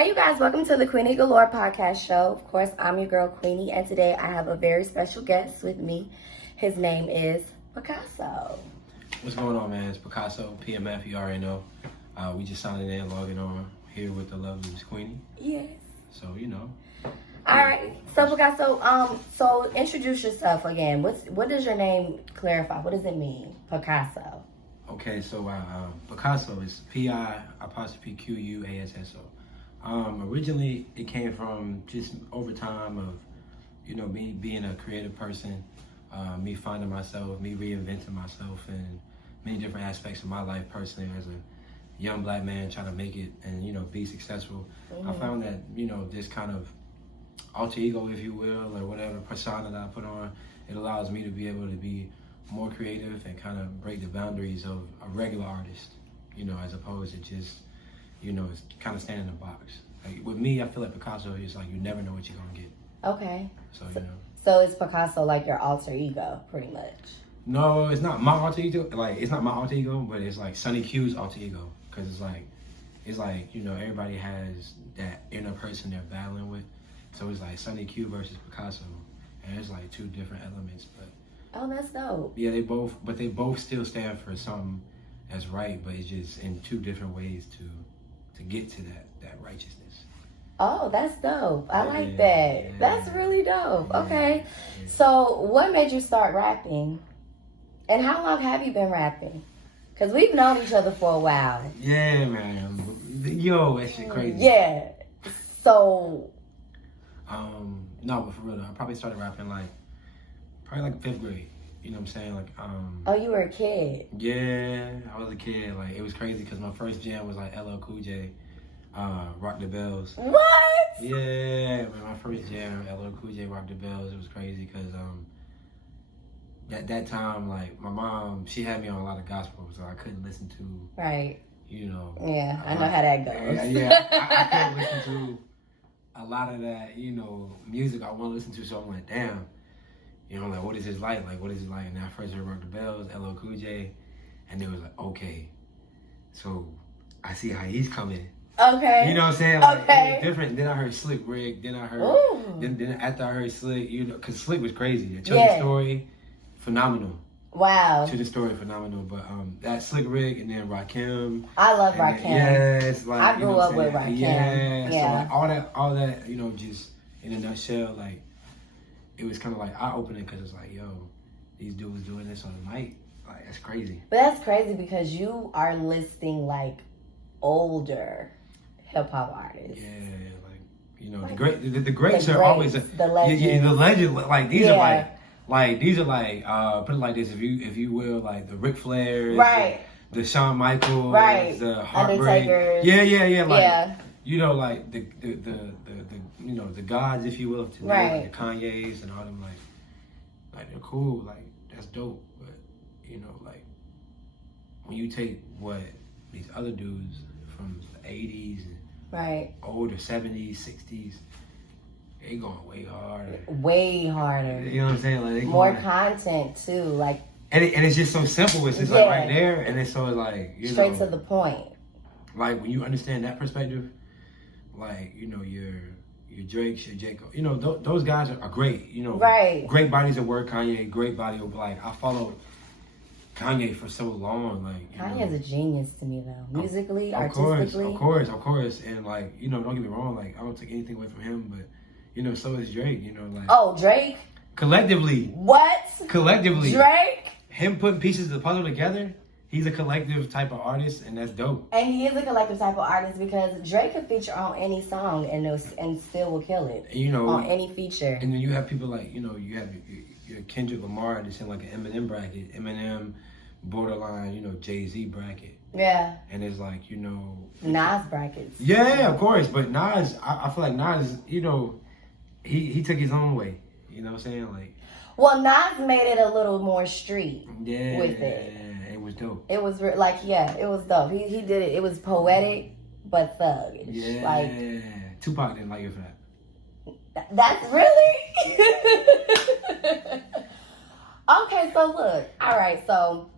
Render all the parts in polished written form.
Hey you guys, welcome to the Queenie Galore podcast show. Of course, I'm your girl Queenie, and today I have a very special guest with me. His name is Picasso. What's going on, man? It's Picasso, PMF, you already know. We just signed in, logging on here with the lovely Miss Queenie. Yes. So, you know. Alright, so Picasso, so introduce yourself again. What does your name clarify? What does it mean, Picasso? Okay, so Picasso is P-I-Q-U-A-S-S-O. Originally, it came from just over time of, me being a creative person, me finding myself, me reinventing myself in many different aspects of my life personally as a young black man trying to make it and, be successful. Mm-hmm. I found that, this kind of alter ego, if you will, or whatever persona that I put on, it allows me to be able to be more creative and kind of break the boundaries of a regular artist, as opposed to just, it's kind of standing in a box. Like with me, I feel like Picasso is like you never know what you're gonna get. Okay. So So is Picasso like your alter ego, pretty much? No, it's not my alter ego. Like it's not my alter ego, but it's like Sonny Q's alter ego, because it's like everybody has that inner person they're battling with. So it's like Sonny Q versus Picasso, and it's like two different elements. But oh, that's dope. yeah, they both still stand for something that's right, but it's just in two different ways to get to that righteousness. Oh, that's dope. I like that. Yeah. That's really dope. Yeah. Okay. Yeah. So what made you start rapping? And how long have you been rapping? Because we've known each other for a while. Yeah, man. Yo, that shit crazy. Yeah. So. No, but for real though, I probably started rapping probably like 5th grade. You know what I'm saying? Oh, you were a kid. Yeah, I was a kid. Like, it was crazy because my first jam was like LL Cool J, Rock the Bells. What? Yeah, man, my first jam, LL Cool J, Rock the Bells. It was crazy because at that time, like, my mom, she had me on a lot of gospel, so I couldn't listen to, right. Yeah, I know how that goes. I couldn't listen to a lot of that, music I want to listen to, so I'm like, damn. Like, what is his like? Like, what is it like? And then I first heard Rock the Bells, LL Cool J, and it was like, okay, so I see how he's coming. Okay. You know what I'm saying? Like, okay. It was different. Then I heard Slick Rick. Then I heard. Then after I heard Slick, because Slick was crazy. The Children's Story, phenomenal. Wow. Children's Story, phenomenal. But that Slick Rick and then Rakim. I love Rakim. Yes, like I grew up with Rakim. Yeah. So like, all that, just in a nutshell, like. It was kind of like eye-opening because it's like, yo, these dudes doing this on the mic, like that's crazy. But that's crazy because you are listing like older hip hop artists. Yeah, like the greats are always the legends. Yeah, the legend. Like these are these are put it like this, if you will, like the Ric Flairs, right? The Shawn Michaels, right? The Heartbreak, yeah, like like the gods, if you will, to right. Like the Kanyes and all them, like they're cool, like that's dope. But like when you take what these other dudes from the 80s and right, older 70s, 60s, they going way harder. Way harder. You know what I'm saying? Like they more content too, like. And it's just so simple. It's just like right there, and it's so like straight to the point. Like when you understand that perspective, like your Drakes, your Jacob, those guys are great. right. Great bodies of work. Kanye, great body of I followed Kanye for so long. Like Kanye's a genius to me though, musically, artistically. Of course, and don't get me wrong. Like I don't take anything away from him, but so is Drake. Oh, Drake. Collectively. What? Collectively. Drake. Him putting pieces of the puzzle together. He's a collective type of artist, and that's dope. And he is a collective type of artist because Drake could feature on any song and still will kill it. On any feature. And then you have people like you have your Kendrick Lamar that's in like an Eminem bracket, Eminem, borderline, Jay-Z bracket. Yeah. And it's like Nas brackets. Yeah, of course, but Nas, I feel like Nas, he took his own way. You know what I'm saying? Like. Well, Nas made it a little more street. Yeah. With it. It was dope. It was it was dope. He did it. It was poetic, but thuggish. Yeah. Like Tupac didn't like it for that. That's really. Okay, so look. All right, so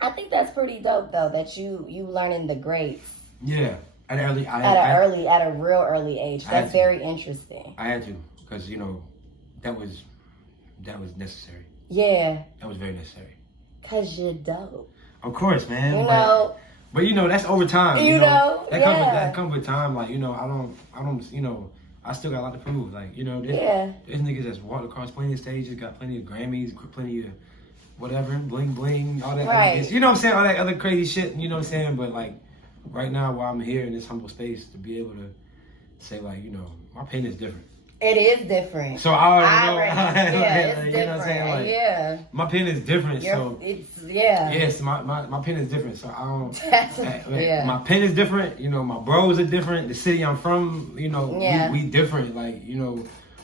I think that's pretty dope though that you learning the greats. Yeah. at a real early age. That's very interesting. I had to, because that was necessary. Yeah. That was very necessary. Cause you're dope. Of course, man. But that's over time. That comes with time. Like, I don't. I still got a lot to prove. Like, there's niggas that's walked across plenty of stages, got plenty of Grammys, plenty of whatever, bling bling, all that. Right. You know what I'm saying? All that other crazy shit. You know what I'm saying? But like, right now, while I'm here in this humble space, to be able to say like, my pen is different. It is different. So I already know. It's different. You know what I'm saying? Like, my pen is different. Yes, my pen is different. So I don't. My pen is different. My bros are different. The city I'm from, we different. Like,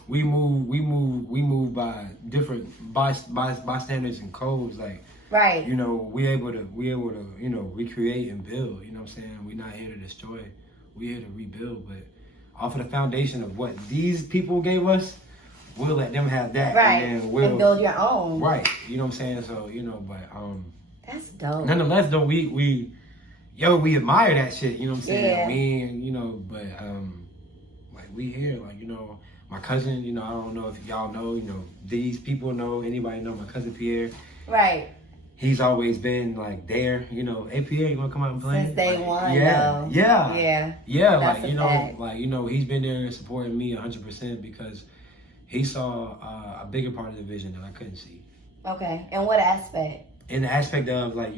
we move by different bystanders and codes. Like, right. We able to recreate and build. You know what I'm saying? We're not here to destroy. We're here to rebuild, but off of the foundation of what these people gave us, we'll let them have that. Right. And we'll build your own. Right. You know what I'm saying? So, but that's dope. Nonetheless though, we admire that shit, you know what I'm saying? Yeah. But like we here, like, my cousin, I don't know if y'all know, these people know, anybody know my cousin Pierre. Right. He's always been like there, hey Pierre, you wanna come out and play? Since day one. Yeah. That's like, he's been there and supporting me 100% because he saw a bigger part of the vision that I couldn't see. Okay. In what aspect? In the aspect of like,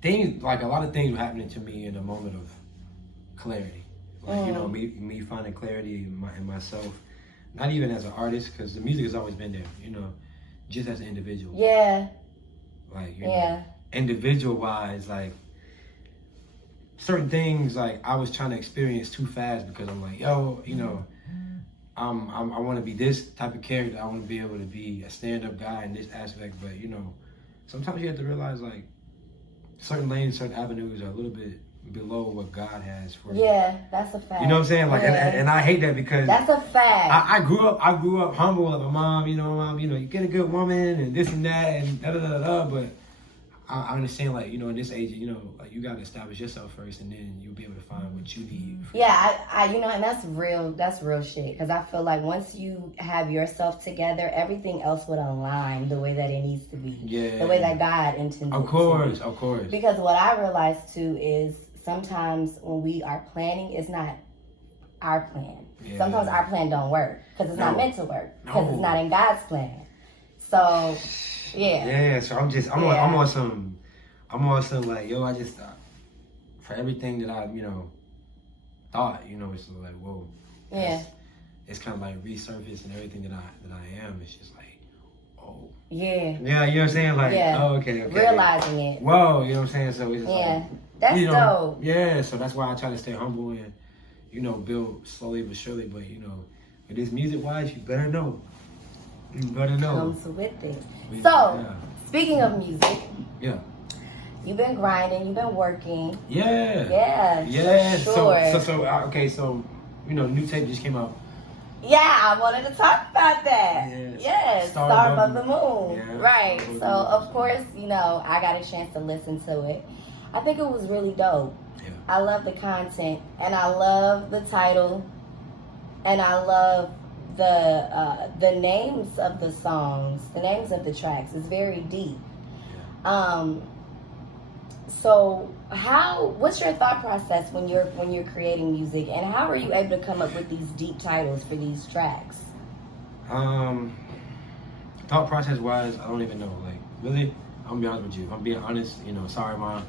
things, like a lot of things were happening to me in a moment of clarity. Like, me finding clarity in myself, not even as an artist, because the music has always been there, just as an individual. Yeah. Like, individual wise, like, certain things, like, I was trying to experience too fast because I'm like, I want to be this type of character. I want to be able to be a stand-up guy in this aspect. But, sometimes you have to realize, like, certain lanes, certain avenues are a little bit below what God has for you. Yeah, that's a fact. You know what I'm saying? Like, and I hate that because that's a fact. I grew up humble like my mom. You get a good woman and this and that and da da da da. But I understand, like, in this age, like, you gotta establish yourself first, and then you'll be able to find what you need. Yeah, and that's real shit. Because I feel like once you have yourself together, everything else would align the way that it needs to be. Yeah. The way that God intended. Of course. Because what I realized too is sometimes when we are planning, it's not our plan. Yeah. Sometimes our plan don't work because it's not meant to work because it's not in God's plan. So. Yeah, so I'm on some like, I just for everything that I, thought, it's like, whoa. Yeah. It's kind of like resurface and everything that I am. It's just like, oh. Yeah. Yeah, you know what I'm saying? Like, oh, okay. Realizing it. Whoa, you know what I'm saying? So it's just like, that's dope. Yeah, so that's why I try to stay humble and, build slowly but surely. But, with this music-wise, you better know. You better know. Comes with it. So, speaking of music, you've been grinding, you've been working. Yeah. For sure. So new tape just came out. Yeah, I wanted to talk about that. Yes. Star Above the Moon. Yeah. Right. So, of course, I got a chance to listen to it. I think it was really dope. Yeah. I love the content, and I love the title, and I love the names of the songs, the names of the tracks. Is very deep. So what's your thought process when you're creating music, and how are you able to come up with these deep titles for these tracks? Thought process wise, I don't even know. Like, really, I'm gonna be honest with you. If I'm being honest, sorry mom.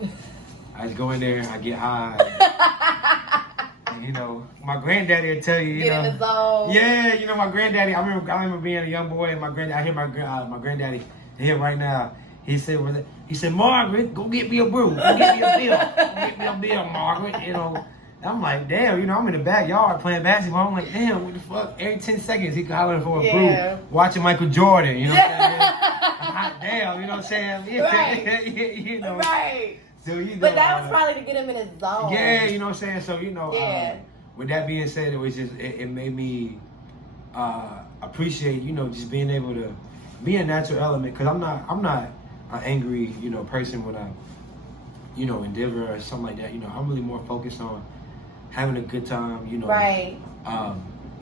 I just go in there, I get high. My granddaddy will tell you, Get in the zone. Yeah, my granddaddy. I remember being a young boy, and I hear my granddaddy here right now. He said, Margaret, go get me a brew. Go get me a bill. Go get me a bill, Margaret. I'm like, damn. I'm in the backyard playing basketball. I'm like, damn, what the fuck? Every 10 seconds he hollering for a brew, watching Michael Jordan. You know what I'm saying? Hot damn. You know what I'm saying? Right. Right. So, but that was probably to get him in his zone. Yeah, you know what I'm saying? So, with that being said, it was just, it made me appreciate, just being able to be a natural element. Because I'm not an angry, person when I endeavor or something like that, I'm really more focused on having a good time, Right.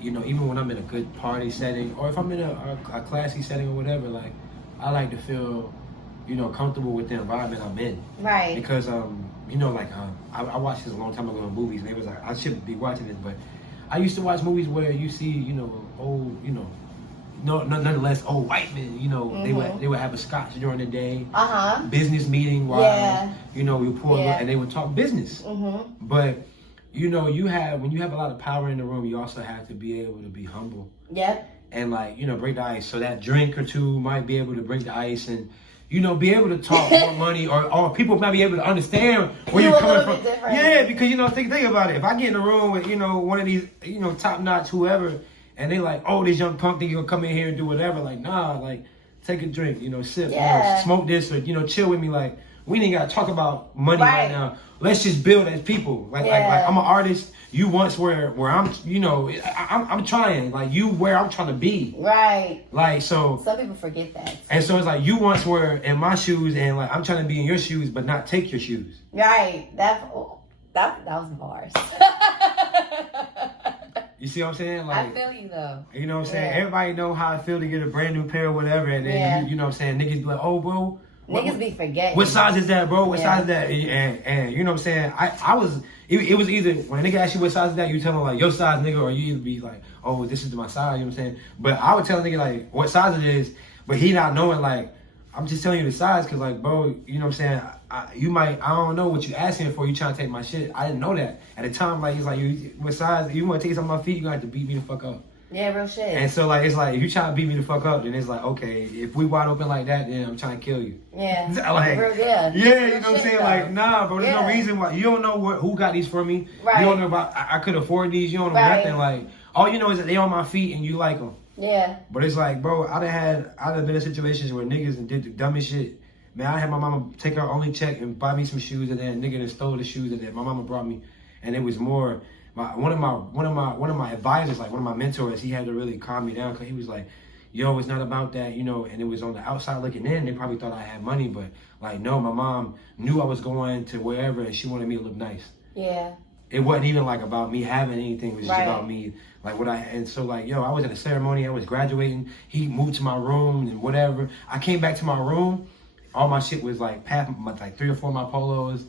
Even when I'm in a good party setting, or if I'm in a classy setting or whatever, like, I like to feel, comfortable with the environment I'm in. Right. Because, I watched this a long time ago in movies, and it was like, I shouldn't be watching this, but I used to watch movies where you see, old, nonetheless, old white men, they would have a scotch during the day, business meeting wise, we would pour and they would talk business. But when you have a lot of power in the room, you also have to be able to be humble. Yep. And break the ice. So that drink or two might be able to break the ice and, be able to talk more money or people might be able to understand where you're coming from. Yeah, because, think about it. If I get in a room with, one of these, top notch whoever, and they like, oh, this young punk think you're gonna come in here and do whatever. Like, nah, like, take a drink, sip, smoke this or, chill with me. Like, we ain't gotta talk about money right now. Let's just build as people. Like I'm an artist. You once where I'm, I'm trying. Like, you where I'm trying to be. Right. Like, so. Some people forget that. And so it's like, you once were in my shoes and like, I'm trying to be in your shoes, but not take your shoes. Right. That was bars. You see what I'm saying? Like, I feel you though. You know what I'm saying? Everybody know how I feel to get a brand new pair or whatever. And then, you know what I'm saying? Niggas be like, oh, bro. Niggas be forgetting. What size is that, bro? What size is that? And you know what I'm saying? It was either, when a nigga ask you what size is that, you tell him like, your size, nigga, or you either be like, oh, this is my size, you know what I'm saying? But I would tell a nigga like, what size it is, but he not knowing like, I'm just telling you the size, cause like, bro, you know what I'm saying? I don't know what you asking for, you trying to take my shit. I didn't know that. At the time, like, he's like, what size, you want to take some of my feet, you gonna have to beat me the fuck up. Yeah, real shit. And so, like, it's like, if you try to beat me the fuck up, then it's like, okay, if we wide open like that, then I'm trying to kill you. Yeah. Like, real, yeah, you know what I'm saying? Though. Like, nah, bro, there's no reason why. You don't know who got these for me. Right. You don't know about, I could afford these. You don't know nothing. Like, all you know is that they on my feet and you like them. Yeah. But it's like, bro, I'd have been in situations where niggas did the dumbest shit. Man, I had my mama take her only check and buy me some shoes, and then a nigga that stole the shoes that my mama brought me, and it was more. One of my advisors, like one of my mentors, he had to really calm me down because he was like, yo, it's not about that, and it was on the outside looking in. They probably thought I had money, but like, no, my mom knew I was going to wherever and she wanted me to look nice. Yeah. It wasn't even like about me having anything. It was just about me, like and so like, yo, I was at a ceremony, I was graduating. He moved to my room and whatever. I came back to my room. All my shit was like like 3 or 4 of my polos,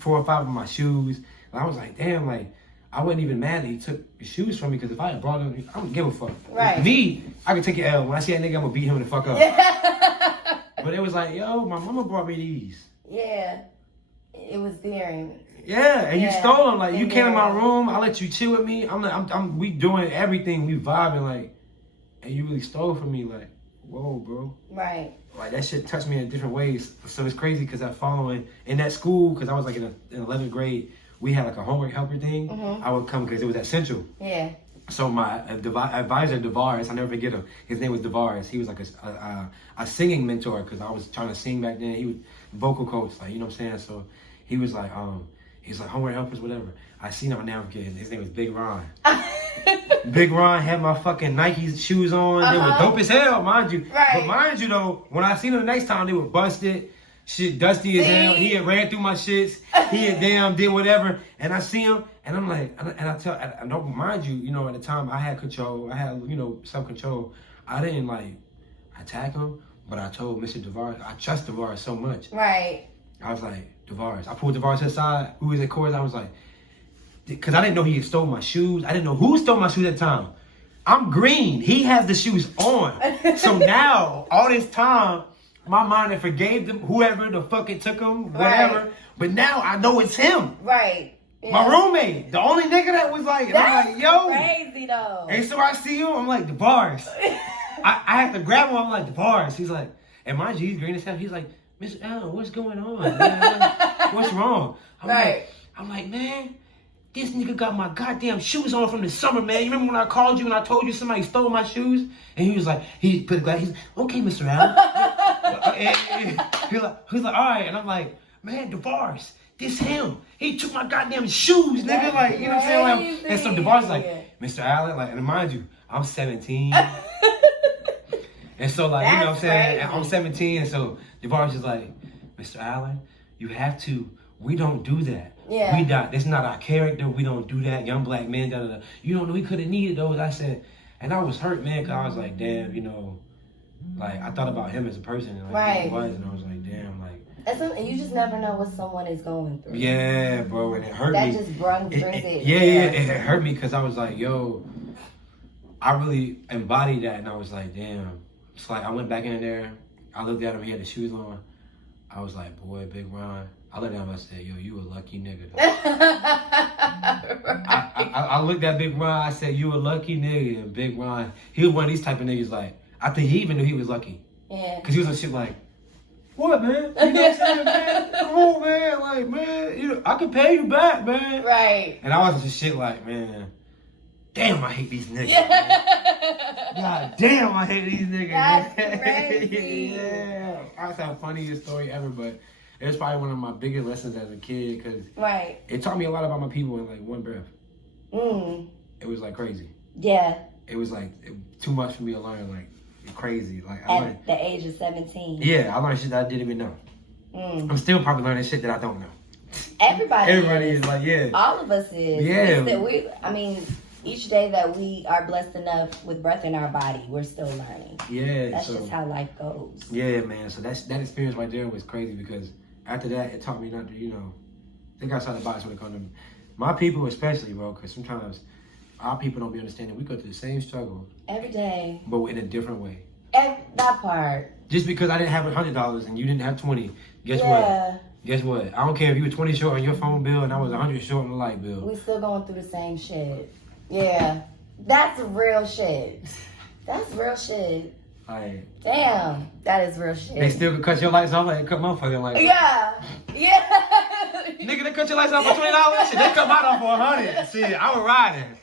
4 or 5 of my shoes. And I was like, damn, like, I wasn't even mad that he took the shoes from me because if I had brought them, I don't give a fuck. Right. Me, I could take an L. When I see that nigga, I'm gonna beat him the fuck up. But it was like, yo, my mama brought me these. Yeah. It was daring. Yeah, and you stole them. Like, you came in my room, I let you chill with me. We doing everything, we vibing, like, and you really stole from me, like, whoa, bro. Right. Like, that shit touched me in different ways. So it's crazy because that following, in that school, because I was like in 11th grade, we had like a homework helper thing. I would come because it was at Central. Yeah. So my advisor, DeVaris, I never forget him. His name was DeVaris. He was like a singing mentor because I was trying to sing back then. He was vocal coach, like, you know what I'm saying? So he was like, he's like, homework helpers, whatever. I seen him, I never forget. His name was Big Ron. Big Ron had my fucking Nike shoes on. They were dope as hell, mind you. Right. But mind you though, when I seen them the next time, they were busted. Shit dusty as hell. He had ran through my shits. He had did whatever. And I see him and I'm like, and I don't mind you, at the time I had control. I had, self-control. I didn't like attack him, but I told Mr. DeVaris, I trust DeVaris so much. Right. I was like, DeVaris. I pulled DeVaris aside, who was at court. I was like, because I didn't know he had stole my shoes. I didn't know who stole my shoes at the time. I'm green. He has the shoes on. So now, all this time, my mind had forgave them, whoever the fuck it took them, whatever. Right. But now I know it's him. Right. Yeah. My roommate. The only nigga that was like, that's I'm like, yo. Crazy though. And so I see him, I'm like, DeVaris. I have to grab him, I'm like, DeVaris. He's like, and mind you, he's green as hell. He's like, Mr. Allen, what's going on? Man? What's wrong? I'm like, man, this nigga got my goddamn shoes on from the summer, man. You remember when I called you and I told you somebody stole my shoes? And he was like, he put the glass, he's like, okay, Mr. Allen. He's like, all right. And I'm like, man, DeVaris, this him. He took my goddamn shoes, nigga. Like, you know what I'm saying? Like, and so DeVaris is like, Mr. Allen, like, and mind you, I'm 17. And so, like, you know what I'm saying? I'm 17, and so DeVaris is like, Mr. Allen, You have to. We don't do that. Yeah. We not. It's not our character. We don't do that. Young black men. Da, da, da. You know, we could have needed those. I said, and I was hurt, man, because I was like, damn, you know, like I thought about him as a person and like who he was, and I was like, damn, like. And you just never know what someone is going through. Yeah, bro, and it hurt me. That just brings it. Yeah, it hurt me because I was like, yo, I really embodied that, and I was like, damn. It's like I went back in there. I looked at him. He had the shoes on. I was like, boy, Big Ron. I looked at him. I said, yo, you a lucky nigga. I looked at Big Ron. I said, you a lucky nigga. And Big Ron, he was one of these type of niggas. Like, I think he even knew he was lucky. Yeah. Because he was on shit like, what, man? You know what I'm saying, man? Come on, man. Like, man, I can pay you back, man. Right. And I was just shit like, man, damn, I hate these niggas. Yeah. God damn, I hate these niggas. That's man. crazy. Yeah. That's the funniest story ever, but it was probably one of my biggest lessons as a kid because it taught me a lot about my people in like one breath. It was like crazy. Yeah. It was like too much for me to learn, like crazy. Like at the age of 17. Yeah, I learned shit that I didn't even know. I'm still probably learning shit that I don't know. Everybody is like, yeah. All of us is. Yeah. Each day that we are blessed enough with breath in our body, we're still learning. Yeah. That's just how life goes. Yeah, man. So that experience right there was crazy because after that, it taught me not to, think outside the box when it comes to my people, especially, bro. Because sometimes our people don't be understanding. We go through the same struggle every day, but in a different way. That part. Just because I didn't have $100 and you didn't have 20, guess what? Guess what? I don't care if you were 20 short on your phone bill and I was 100 short on the light bill. We still going through the same shit. Yeah, that's real shit. That's real shit. Like, damn, that is real shit. They still could cut your lights off like cut motherfucking lights off. Yeah. Nigga, they cut your lights off for $20. Shit, they cut mine off for $100. Shit, I was riding.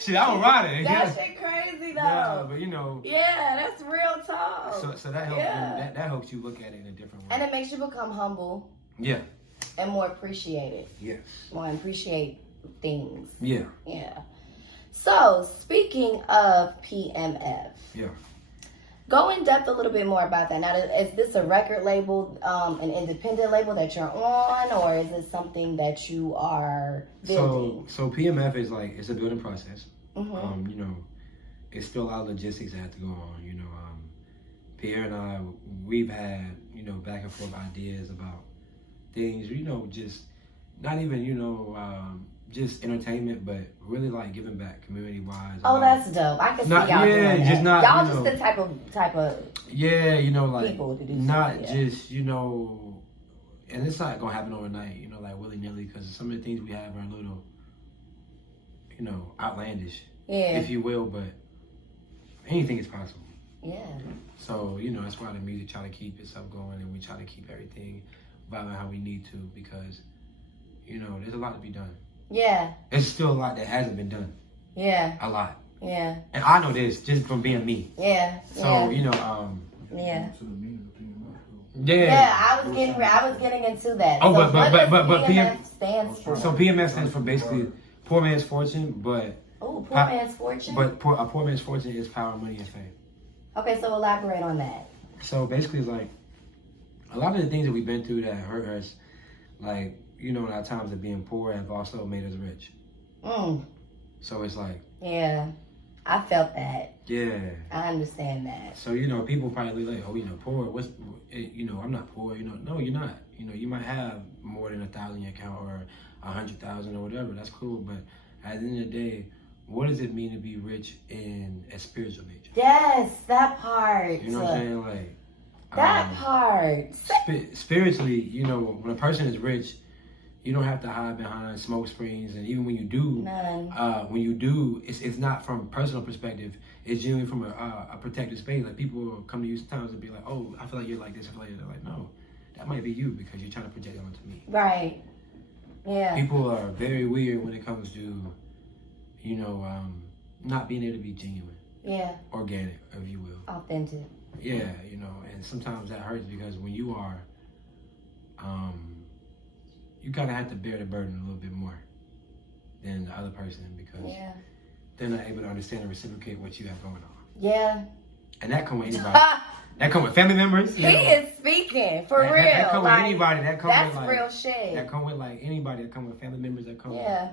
Shit, I was riding. That shit crazy though. Yeah, but yeah, that's real talk. So that helps. That helps you look at it in a different way. And it makes you become humble. Yeah. And more appreciative. Yes. More appreciate things. Yeah. Yeah. So speaking of PMF. Yeah. Go in depth a little bit more about that. Now, is this a record label, an independent label that you're on, or is it something that you are building? So PMF is like, it's a building process. It's still a lot of logistics that have to go on. Pierre and I, we've had, back and forth ideas about things, just not even, just entertainment, but really like giving back community-wise. Oh, that's dope. I can see y'all doing that. Just not, y'all just the type of yeah, like people to do not just, and it's not gonna happen overnight, like willy-nilly, because some of the things we have are a little, outlandish, if you will, but anything is possible. Yeah. So, that's why the music try to keep itself going, and we try to keep everything vibing how we need to, because, there's a lot to be done. Yeah. There's still a lot that hasn't been done. Yeah. A lot. Yeah. And I know this just from being me. Yeah. So, yeah. Yeah. I was getting into that. Oh, so but PMF stands for? So PMF stands for basically poor man's fortune, but poor man's fortune. But a poor man's fortune is power, money, and fame. Okay, so elaborate on that. So basically, it's like a lot of the things that we've been through that hurt us, like in our times of being poor, have also made us rich. So it's like, yeah, I felt that. Yeah, I understand that. So people probably like, oh, poor. What's I'm not poor. No, you're not. You might have more than 1,000 in your account or 100,000 or whatever. That's cool, but at the end of the day, what does it mean to be rich in a spiritual nature? Yes, that part. You know what I'm saying? Like that part. Spiritually, when a person is rich, you don't have to hide behind smoke screens, and even when you do, it's not from personal perspective. It's generally from a protected space. Like people will come to you sometimes and be like, "Oh, I feel like you're like this." I feel like you're like, no, that might be you because you're trying to project it onto me. Right. Yeah. People are very weird when it comes to, not being able to be genuine. Yeah. Organic, if you will. Authentic. Yeah, and sometimes that hurts because when you are, you kind of have to bear the burden a little bit more than the other person because they're not able to understand and reciprocate what you have going on. Yeah. And that comes with anybody. That come with family members. He is speaking for real. That come like, with anybody. That come that's with like, real shit. That come with like anybody. That come with family members. That come with,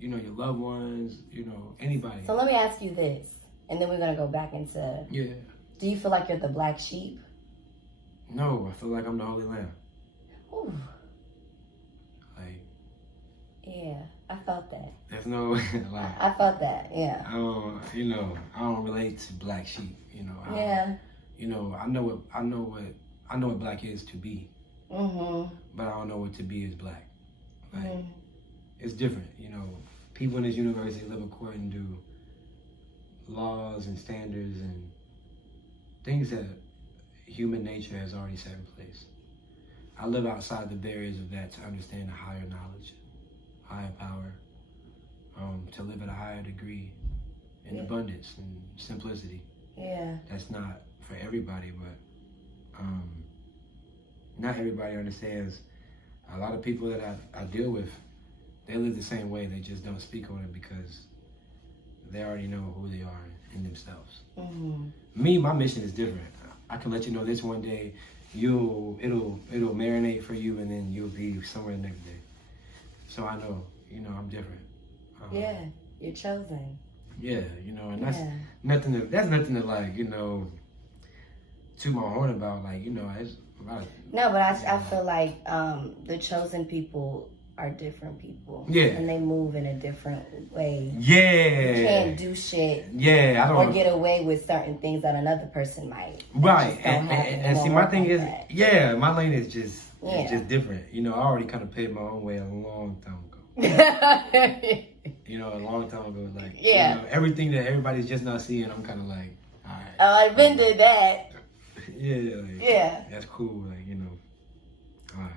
you know, your loved ones. You know, anybody. So let me ask you this, and then we're gonna go back into. Yeah. Do you feel like you're the black sheep? No, I feel like I'm the holy lamb. Ooh. Like. Yeah, I felt that. There's no like. I felt that. Yeah. I don't. You know, I don't relate to black sheep. You know. Yeah. You know, I know what black is to be. Mm-hmm. But I don't know what to be as black. Like, it's different. You know, people in this universe, they live according to laws and standards and things that human nature has already set in place. I live outside the barriers of that to understand a higher knowledge, higher power, to live at a higher degree in abundance and simplicity. Yeah. That's not for everybody, but not everybody understands. A lot of people that I deal with, they live the same way. They just don't speak on it because they already know who they are in themselves. Mm-hmm. Me, my mission is different. I can let you know this one day, it'll marinate for you, and then you'll be somewhere the next day. So I know, you know, I'm different. Yeah, you're chosen. Yeah, you know, and that's nothing to like, you know, toot my horn about. Like, you know, it's a lot of, no, but I feel like the chosen people are different people. Yeah. And they move in a different way. Yeah. You can't do shit. Yeah, I don't. Or get away with certain things that another person might. Right. And see, my thing is, that. my lane is just different. You know, I already kind of paved my own way a long time ago. You know, a long time ago. Like, you know, everything that everybody's just not seeing, I'm kind of like, all right. Oh, I've been to that. Yeah. That's cool. Like, you know, all right.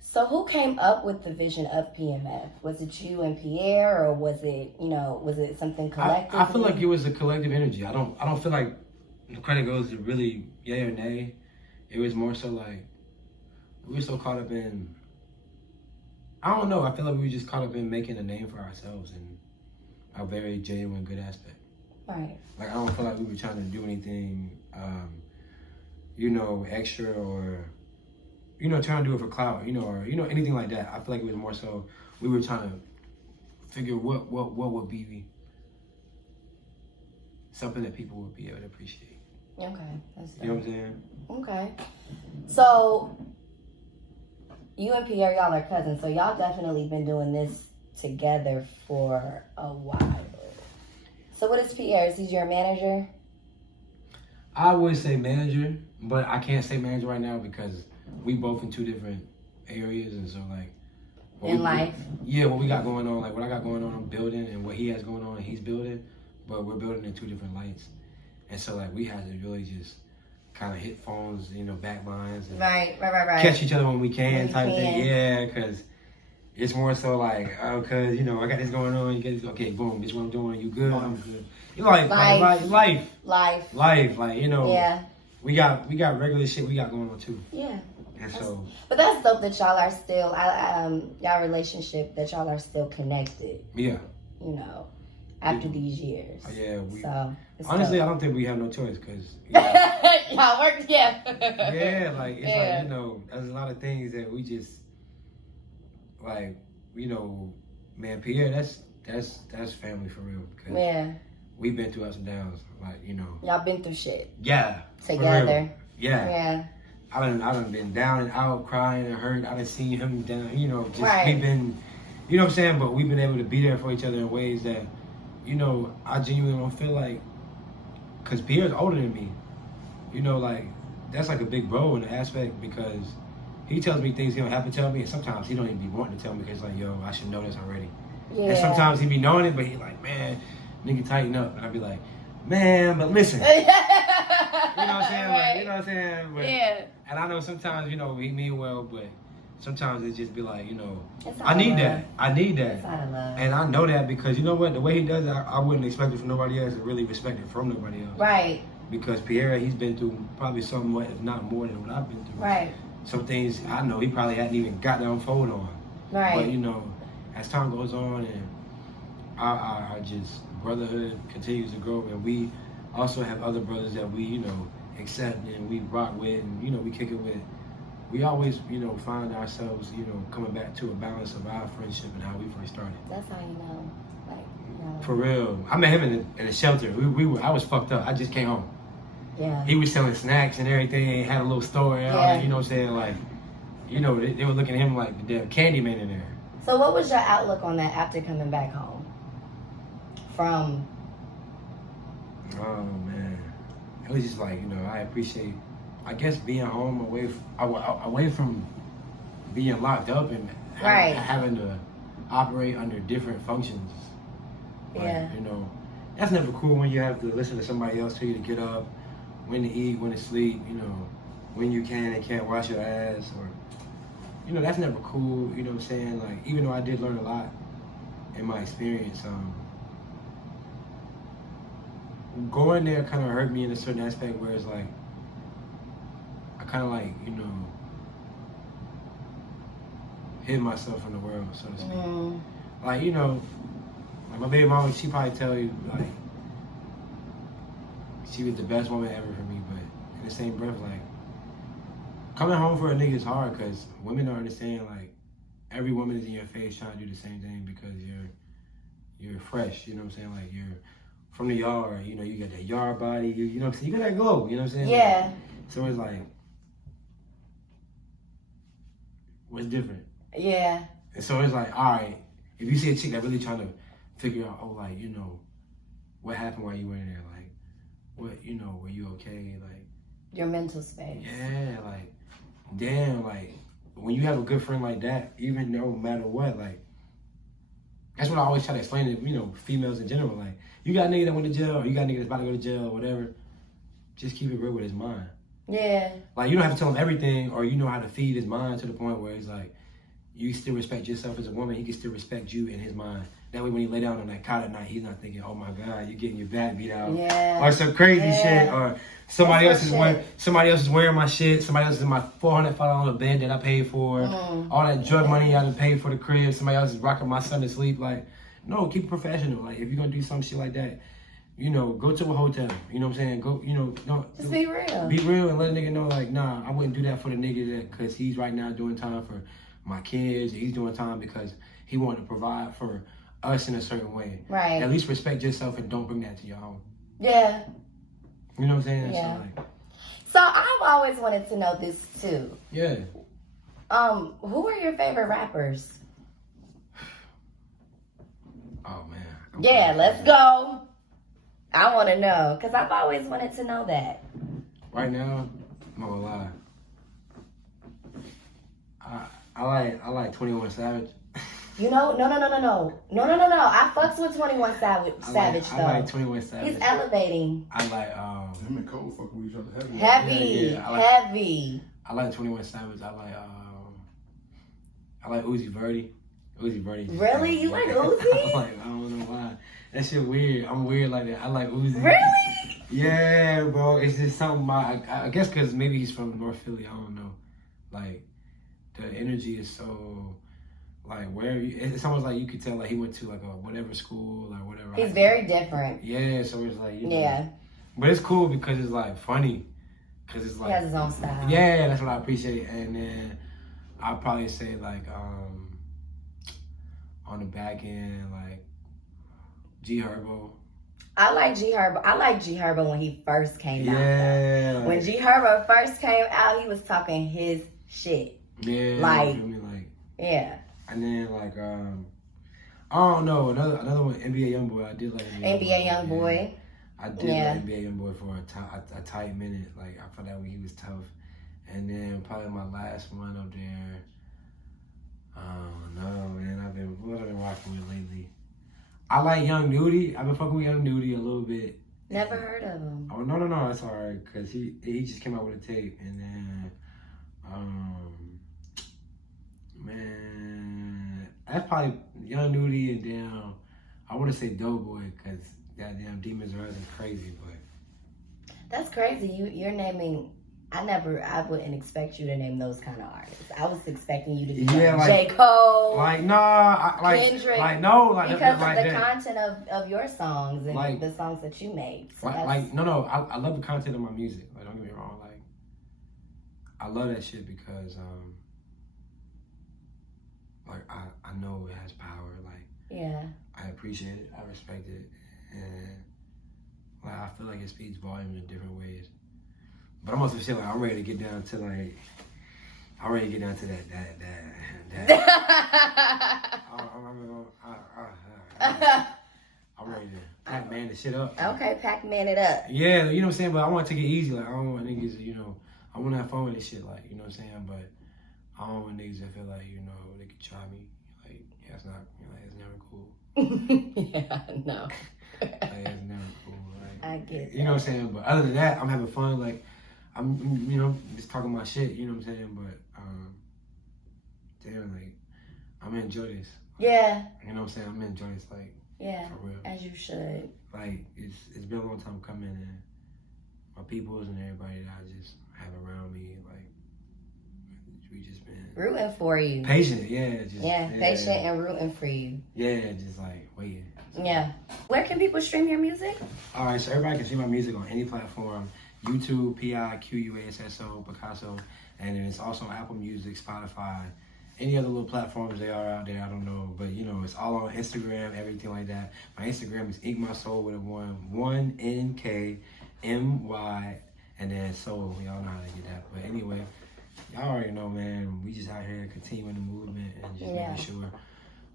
So who came up with the vision of PMF? Was it you and Pierre, or was it, you know, was it something collective? I feel like it was a collective energy. I don't feel like the credit goes to really yay or nay. It was more so like we were so caught up in, I don't know, I feel like we were just caught up in making a name for ourselves in a very genuine good aspect. Right. Like, I don't feel like we were trying to do anything, you know, extra or, you know, trying to do it for clout, you know, or, you know, anything like that. I feel like it was more so we were trying to figure what would be something that people would be able to appreciate. Okay. That's you know what I'm saying? Okay. So, you and Pierre, y'all are cousins, so y'all definitely been doing this together for a while. So what is Pierre? Is he your manager? I would say manager, but I can't say manager right now because we both in two different areas, and so like in life. Yeah, what we got going on, like what I got going on, I'm building, and what he has going on, he's building, but we're building in two different lights, and so like we had to really just kind of hit phones, you know, back lines, and right. catch each other when we can, type thing. Yeah, because it's more so like, oh, cause you know I got this going on, you get this, okay, boom, this is what I'm doing, you good, I'm good. You like life, like, you know. Yeah. We got regular shit we got going on too. Yeah. And so. But that's dope that y'all are still, y'all relationship, that y'all are still connected. Yeah. You know, after these years. Yeah. So, honestly, I don't think we have no choice because. Y'all work, yeah. Yeah, like, it's like, you know, there's a lot of things that we just, like, you know, man, Pierre, that's family for real. Because we've been through ups and downs, like, you know. Y'all been through shit. Yeah. Together. Yeah. I done been down and out, crying and hurt. I done seen him down, you know, just we've been, you know what I'm saying? But we've been able to be there for each other in ways that, you know, I genuinely don't feel like, because Pierre's older than me, you know, like, that's like a big bro in the aspect because he tells me things he don't have to tell me, and sometimes he don't even be wanting to tell me because like, yo, I should know this already. Yeah. And sometimes he be knowing it, but he like, man, nigga, tighten up. And I be like, man, but listen. You know what I'm saying? Like, you know what I'm saying? But, and I know sometimes, you know, we mean well, but sometimes it just be like, you know, I need that. It's out of love. And I know that because, you know what, the way he does it, I wouldn't expect it from nobody else and really respect it from nobody else. Right. Because Pierre, he's been through probably somewhat, if not more than what I've been through. Right. Some things I know he probably hadn't even got down fold on. Right. But, you know, as time goes on and our just brotherhood continues to grow, and we also have other brothers that we, you know, accept and we rock with, and you know, we kick it with. We always, you know, find ourselves, you know, coming back to a balance of our friendship and how we first started. That's how you know, like, you know. For real. I met him in a shelter. I was fucked up. I just came home. Yeah. He was selling snacks and everything. Had a little store. Yeah. You know what I'm saying? Like, you know, they were looking at him like the damn candy man in there. So what was your outlook on that after coming back home? From... Oh, man. It was just like, you know, I appreciate, I guess, being home away from being locked up and having to operate under different functions. Like, yeah. You know, that's never cool when you have to listen to somebody else tell you to get up, when to eat, when to sleep, you know, when you can and can't wash your ass, or, you know, that's never cool, you know what I'm saying? Like, even though I did learn a lot in my experience, going there kind of hurt me in a certain aspect where it's like, I kind of like, you know, hid myself from the world, so to speak. Mm. Like, you know, like my baby mama, she probably tell you, like, she was the best woman ever for me, but in the same breath, like, coming home for a nigga is hard because women don't understand, like, every woman is in your face trying to do the same thing because you're fresh, you know what I'm saying? Like, you're from the yard, you know, you got that yard body, you know what I'm saying? You got that glow, you know what I'm saying? Yeah. Like, so it's like, what's different? Yeah. And so it's like, all right, if you see a chick that really trying to figure out, oh, like, you know, what happened while you were in there? Like, what, you know, were you okay? Like, your mental space. Yeah, like, damn, like, when you have a good friend like that, even no matter what, like, that's what I always try to explain to, you know, females in general. Like, you got a nigga that went to jail, or you got a nigga that's about to go to jail, or whatever, just keep it real with his mind. Yeah. Like, you don't have to tell him everything, or you know how to feed his mind to the point where it's like, you still respect yourself as a woman, he can still respect you in his mind. That way when you lay down on that cot at night, he's not thinking, oh my God, you're getting your back beat out. Yeah. Or some crazy shit, or somebody else is wearing my shit, somebody else is in my $400 bed that I paid for, all that drug money I done paid for the crib, somebody else is rocking my son to sleep. Like, no, keep it professional. Like, if you're gonna do some shit like that, you know, go to a hotel. You know what I'm saying? Go, you know, just be real. Be real and let a nigga know, like, nah, I wouldn't do that for the nigga that, because he's right now doing time for my kids. He's doing time because he wanted to provide for us in a certain way. Right. At least respect yourself and don't bring that to your home. Yeah. You know what I'm saying? Yeah. So, like, so I've always wanted to know this too. Yeah. Who are your favorite rappers? Oh man. Yeah, let's go. I want to know because I've always wanted to know that. Right now, I'm not gonna lie. I like 21 Savage. You know, no. I fucks with 21 Savage though. I like 21 Savage. He's elevating. I like him and Cole fucking with each other heavy. Heavy. I like 21 Savage. I like Uzi Verde. Uzi Verde. Really? You like Uzi? I don't know why. That shit weird. I'm weird like that. I like Uzi. Really? Yeah, bro. It's just something I guess because maybe he's from North Philly. I don't know. Like, the energy is so, like, it's almost like you could tell, like, he went to, like, a whatever school or whatever. He's very different. Yeah, so it's like, you know. Yeah. But it's cool because it's, like, funny. Because it's, like. He has his own style. Yeah, that's what I appreciate. And then I'll probably say, like, on the back end, like, G Herbo. I like G Herbo when he first came out. Yeah. Though. When G Herbo first came out, he was talking his shit. Yeah. Like, you feel me? Like, yeah. And then, like, I don't know, another one, NBA Youngboy. I did like NBA Youngboy. Yeah. I did like NBA Youngboy for a tight minute. Like, I felt that he was tough. And then probably my last one up there, I don't know, man. What I've been rocking with lately. I like Young Nudie. I've been fucking with Young Nudie a little bit. Never heard of him. Oh, no, that's all right. Because he just came out with a tape. And then, man, that's probably Young Nudie and damn, I want to say Doughboy because goddamn Demons Are Rising crazy, but. That's crazy. You're naming I wouldn't expect you to name those kind of artists. I was expecting you to be Yeah, like J. Cole, like nah, Kendrick, because because of the that. content of your songs and Like, the songs that you make. So no, I love the content of my music. Like, don't get me wrong. Like, I love that shit because like I know it has power. Like, yeah, I appreciate it, I respect it, and like I feel like it speaks volumes in different ways. But I'm also feel like I'm ready to get down to like. I'm ready to get down to that. I'm ready to Pac-Man the shit up. Okay, Pac-Man it up. Yeah, you know what I'm saying? But I want to take it easy. Like, I don't want niggas, I want to have fun with this shit. Like, you know what I'm saying? But I don't want niggas that feel like, they could try me. Like, yeah, it's not, it's never cool. Yeah, no. Like, it's never cool. Like, I get you know what I'm saying? But other than that, I'm having fun. Like, I'm, just talking my shit, you know what I'm saying? But, damn, like, I'm gonna enjoy this. Yeah. You know what I'm saying? I'm gonna enjoy this, like, yeah, for real. as you should. Like, it's been a long time coming, and my peoples and everybody that I just have around me, like, we just been rooting for you. Patient, yeah. Patient and rooting for you. Yeah, just like waiting. Yeah. Where can people stream your music? All right, so everybody can stream my music on any platform. YouTube, PIQUASSO, Picasso, and then it's also on Apple Music, Spotify, any other little platforms they are out there, I don't know. But, it's all on Instagram, everything like that. My Instagram is Ink My Soul with a 1NKMY, and then soul. Y'all know how to get that. But anyway, y'all already know, man. We just out here continuing the movement and just making sure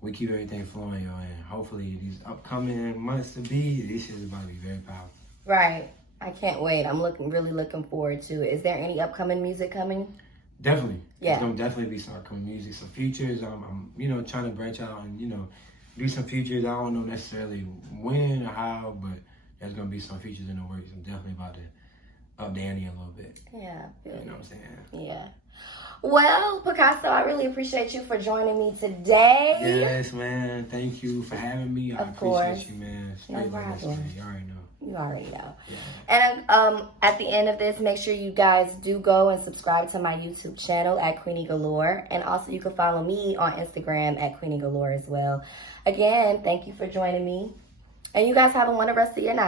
we keep everything flowing, y'all. And hopefully these upcoming months this shit is about to be very powerful. Right. I can't wait. I'm really looking forward to it. Is there any upcoming music coming? Definitely. Yeah. There's gonna definitely be some upcoming music. Some features. I'm trying to branch out and, do some features. I don't know necessarily when or how, but there's gonna be some features in the works. I'm definitely about to up the ante a little bit. Yeah. You know what I'm saying? Yeah. Well, Picasso, I really appreciate you for joining me today. Yes, man. Thank you for having me. I appreciate you, man. No problem. You already know. You already know. Yeah. And at the end of this, make sure you guys do go and subscribe to my YouTube channel at Queenie Galore. And also you can follow me on Instagram at Queenie Galore as well. Again, thank you for joining me. And you guys have a wonderful rest of your night.